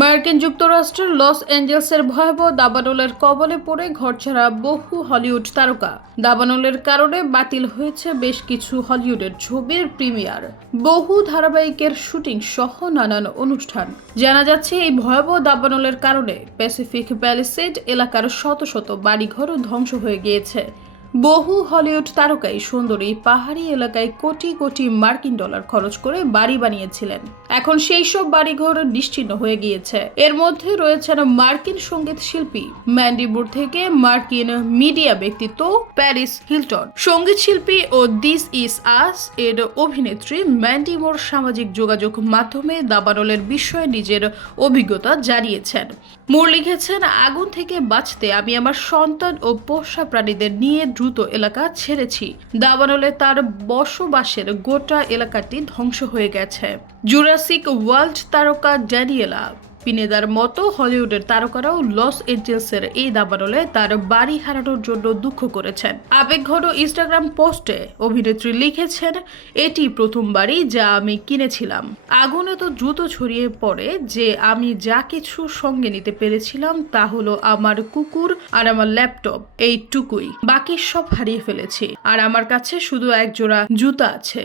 মার্কিন যুক্তরাষ্ট্রের লস অ্যাঞ্জেলসের ভয়াবহ দাবানলের কবলে পড়ে ঘরছাড়া বহু হলিউড তারকা। দাবানলের কারণে বাতিল হয়েছে বেশ কিছু হলিউডের ছবির প্রিমিয়ার, বহু ধারাবাহিকের শুটিং সহ নানান অনুষ্ঠান। জানা যাচ্ছে এই ভয়াবহ দাবানলের কারণে প্যাসিফিক প্যালিসেড এলাকার শত শত বাড়িঘরও ধ্বংস হয়ে গিয়েছে। বহু হলিউড তারকাই সুন্দরী পাহাড়ি এলাকায় কোটি কোটি মার্কিন ডলার খরচ করে বাড়ি বানিয়েছিলেন। এখন সেই সব বাড়িঘর নিশ্চিহ্ন হয়ে গিয়েছে। এর মধ্যে রয়েছেন মার্কিন সঙ্গীত শিল্পী ম্যান্ডি মুর থেকে মার্কিন মিডিয়া ব্যক্তিত্ব প্যারিস হিলটন, সঙ্গীত শিল্পী ও দিস ইজ আস এর অভিনেত্রী ম্যান্ডি মুর সামাজিক যোগাযোগ মাধ্যমে দাবানলের বিষয়ে নিজের অভিজ্ঞতা জানিয়েছেন। মুর লিখেছেন, আগুন থেকে বাঁচতে আমি আমার সন্তান ও পোষা প্রাণীদের নিয়ে দ্রুত এলাকা ছেড়েছি। দাবানলে তার বসবাসের গোটা এলাকাটি ধ্বংস হয়ে গেছে। জুরাসিক ওয়ার্ল্ড তারকা ড্যানিয়েলা পিনেদার মতো হলিউডের তারকারাও লস এঞ্জেলসের এই দাবানলে তার বাড়ি হারানোর জন্য দুঃখ করেছেন। আবেগঘন ইনস্টাগ্রাম পোস্টে অভিনেত্রী লিখেছেন, এটি প্রথম বাড়ি যা আমি কিনেছিলাম। আগুন এত দ্রুত ছড়িয়ে পড়ে যে আমি যা কিছু সঙ্গে নিতে পেরেছিলাম তা হলো আমার কুকুর আর আমার ল্যাপটপ, এইটুকুই। বাকি সব হারিয়ে ফেলেছি আর আমার কাছে শুধু এক জোড়া জুতা আছে।